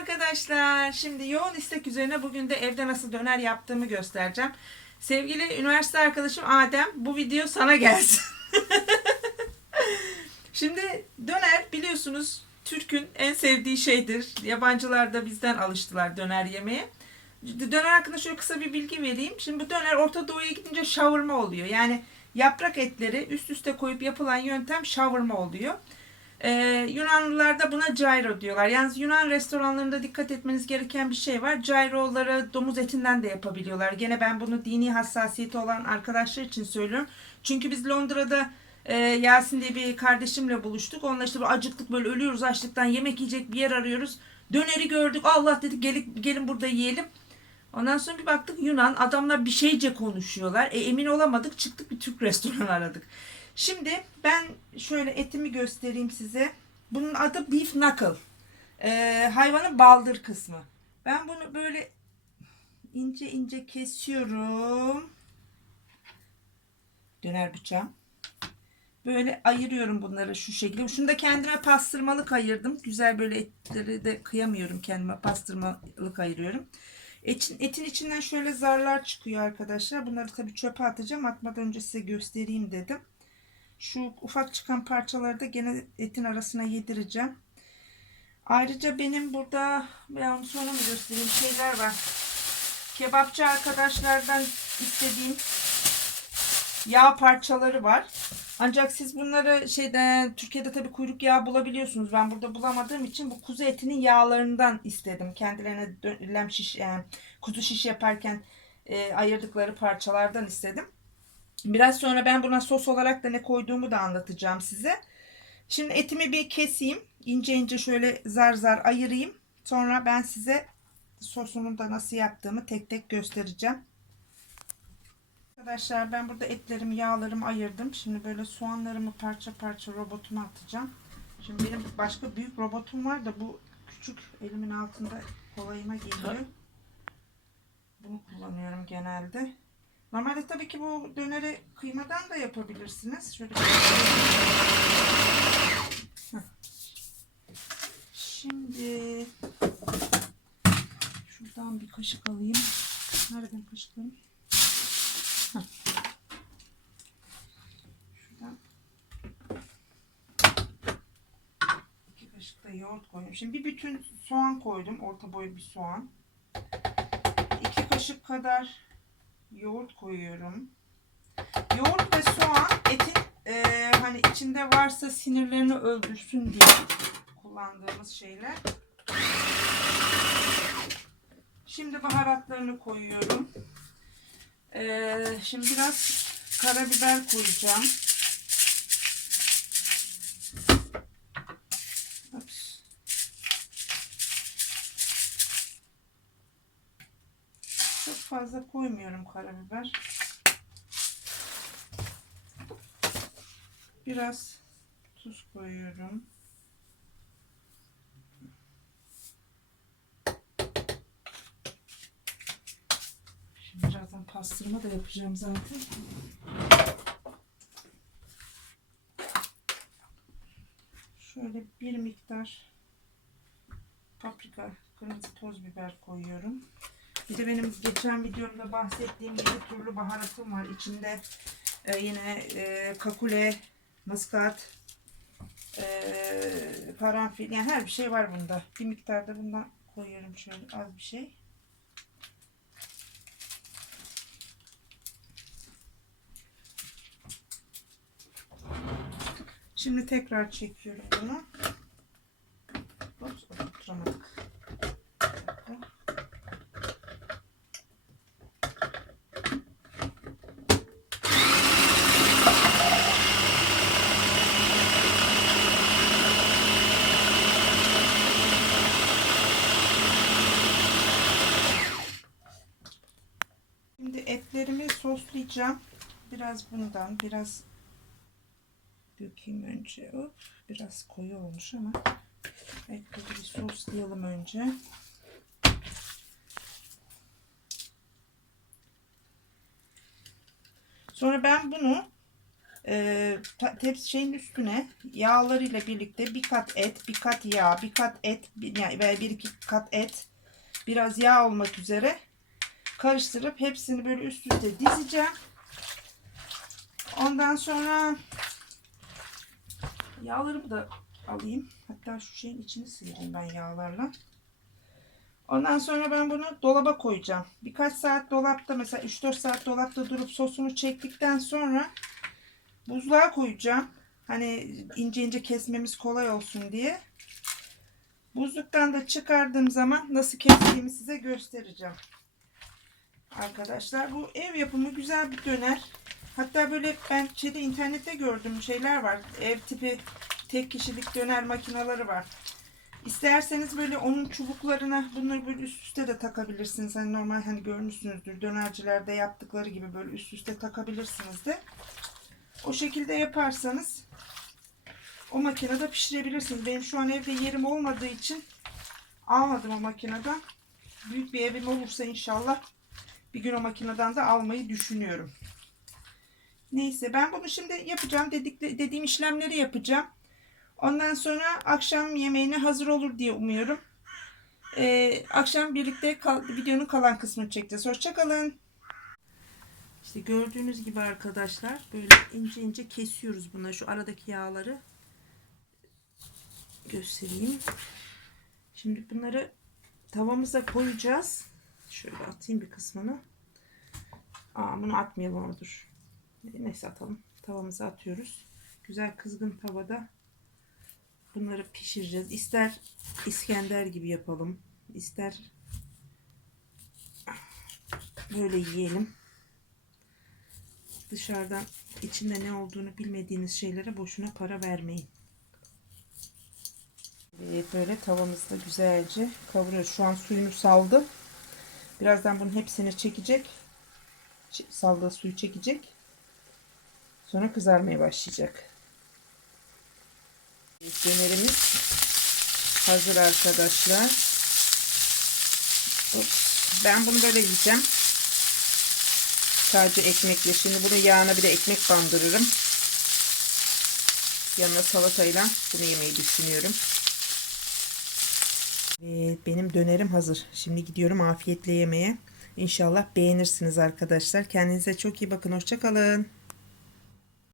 arkadaşlar. Şimdi yoğun istek üzerine bugün de evde nasıl döner yaptığımı göstereceğim. Sevgili üniversite arkadaşım Adem bu video sana gelsin. Şimdi döner biliyorsunuz Türk'ün en sevdiği şeydir. Yabancılar da bizden alıştılar döner yemeye. Döner hakkında şöyle kısa bir bilgi vereyim. Şimdi bu döner Orta Doğu'ya gidince şavurma oluyor. Yani yaprak etleri üst üste koyup yapılan yöntem şavurma oluyor. Ee, Yunanlılar da buna gyro diyorlar. Yalnız Yunan restoranlarında dikkat etmeniz gereken bir şey var. Gyroları domuz etinden de yapabiliyorlar. Gene ben bunu dini hassasiyeti olan arkadaşlar için söylüyorum. Çünkü biz Londra'da e, Yasin diye bir kardeşimle buluştuk. Onunla işte böyle acıktık böyle ölüyoruz açlıktan yemek yiyecek bir yer arıyoruz. Döneri gördük. Allah dedik gelin, gelin burada yiyelim. Ondan sonra bir baktık Yunan adamlar bir şeyce konuşuyorlar. E, emin olamadık çıktık bir Türk restoranı aradık. Şimdi ben şöyle etimi göstereyim size. Bunun adı beef knuckle. Ee, hayvanın baldır kısmı. Ben bunu böyle ince ince kesiyorum. Döner bıçağım. Böyle ayırıyorum bunları şu şekilde. Şunu da kendime pastırmalık ayırdım. Güzel böyle etleri de kıyamıyorum kendime pastırmalık ayırıyorum. Etin, etin içinden şöyle zarlar çıkıyor arkadaşlar. Bunları tabii çöpe atacağım. Atmadan önce size göstereyim dedim. Şu ufak çıkan parçaları da gene etin arasına yedireceğim. Ayrıca benim burada ben onu sonra mı göstereyim şeyler var. Kebapçı arkadaşlardan istediğim yağ parçaları var. Ancak siz bunları şeyden Türkiye'de tabii kuyruk yağı bulabiliyorsunuz. Ben burada bulamadığım için bu kuzu etinin yağlarından istedim. Kendilerine lem şiş yani kuzu şiş yaparken e, ayırdıkları parçalardan istedim. Biraz sonra ben buna sos olarak da ne koyduğumu da anlatacağım size. Şimdi etimi bir keseyim. İnce ince şöyle zar zar ayırayım. Sonra ben size sosunun da nasıl yaptığımı tek tek göstereceğim. Arkadaşlar ben burada etlerimi, yağlarımı ayırdım. Şimdi böyle soğanlarımı parça parça robotuma atacağım. Şimdi benim başka büyük robotum var da bu küçük elimin altında kolayıma geliyor. Bunu kullanıyorum genelde. Normalde tabii ki bu döneri kıymadan da yapabilirsiniz. Şöyle. Şimdi şuradan bir kaşık alayım. Nereden? Heh. Şuradan iki kaşık da yoğurt koyuyorum. Şimdi bir bütün soğan koydum. Orta boy bir soğan. İki kaşık kadar yoğurt koyuyorum. Yoğurt ve soğan etin e, hani içinde varsa sinirlerini öldürsün diye kullandığımız şeyler. Şimdi baharatlarını koyuyorum. E, şimdi biraz karabiber koyacağım. Koymuyorum karabiber. Biraz tuz koyuyorum. Şimdi birazdan pastırma da yapacağım zaten. Şöyle bir miktar paprika, kırmızı toz biber koyuyorum. Bir de benim geçen videomda bahsettiğim yedi türlü baharatım var. İçinde e, yine e, kakule, muskat, e, karanfil yani her bir şey var bunda. Bir miktar da bundan koyuyorum şöyle az bir şey. Şimdi tekrar çekiyorum bunu. Ups, oturtamadık. Bir dakika. Şimdi etlerimi soslayacağım. Biraz bundan, biraz dökeyim önce. Hop, biraz koyu olmuş ama etleri bir soslayalım önce. Sonra ben bunu e, tepsi şeyin üstüne yağlarıyla birlikte bir kat et, bir kat yağ, bir kat et bir, yani ve bir iki kat et, biraz yağ olmak üzere karıştırıp hepsini böyle üst üste dizeceğim. Ondan sonra yağlarımı da alayım. Hatta şu şeyin içini sıyırayım ben yağlarla. Ondan sonra ben bunu dolaba koyacağım. Birkaç saat dolapta mesela 3-4 saat dolapta durup sosunu çektikten sonra buzluğa koyacağım. Hani ince ince kesmemiz kolay olsun diye. Buzluktan da çıkardığım zaman nasıl kestiğimi size göstereceğim. Arkadaşlar bu ev yapımı güzel bir döner. Hatta böyle ben şeyde internette gördüm şeyler var. Ev tipi tek kişilik döner makineleri var. İsterseniz böyle onun çubuklarına bunları böyle üst üste de takabilirsiniz. Hani normal hani görmüşsünüzdür dönercilerde yaptıkları gibi böyle üst üste takabilirsiniz de. O şekilde yaparsanız o makinede pişirebilirsiniz. Benim şu an evde yerim olmadığı için almadım o makineden. Büyük bir evim olursa inşallah bir gün o makineden de almayı düşünüyorum. Neyse ben bunu şimdi yapacağım. Dedik, dediğim işlemleri yapacağım. Ondan sonra akşam yemeğine hazır olur diye umuyorum. Ee, akşam birlikte kal- videonun kalan kısmını çekeceğiz. Hoşçakalın. İşte gördüğünüz gibi arkadaşlar böyle ince ince kesiyoruz bunları. Şu aradaki yağları göstereyim. Şimdi bunları tavamıza koyacağız. Şöyle atayım bir kısmını. Aa, bunu atmayalım ama dur. Neyse atalım. Tavamıza atıyoruz. Güzel kızgın tavada bunları pişireceğiz. İster İskender gibi yapalım. ister böyle yiyelim. Dışarıdan içinde ne olduğunu bilmediğiniz şeylere boşuna para vermeyin. Evet, böyle tavamızda güzelce kavuruyoruz. Şu an suyunu saldı. Birazdan bunun hepsini çekecek. Saldığı suyu çekecek. Sonra kızarmaya başlayacak. Dönerimiz hazır arkadaşlar. Ben bunu böyle yiyeceğim. Sadece ekmekle. Şimdi bunun yağına bir de ekmek bandırırım. Yanına salatayla bunu yemeyi düşünüyorum. Evet, benim dönerim hazır. Şimdi gidiyorum afiyetle yemeye. İnşallah beğenirsiniz arkadaşlar. Kendinize çok iyi bakın. Hoşçakalın.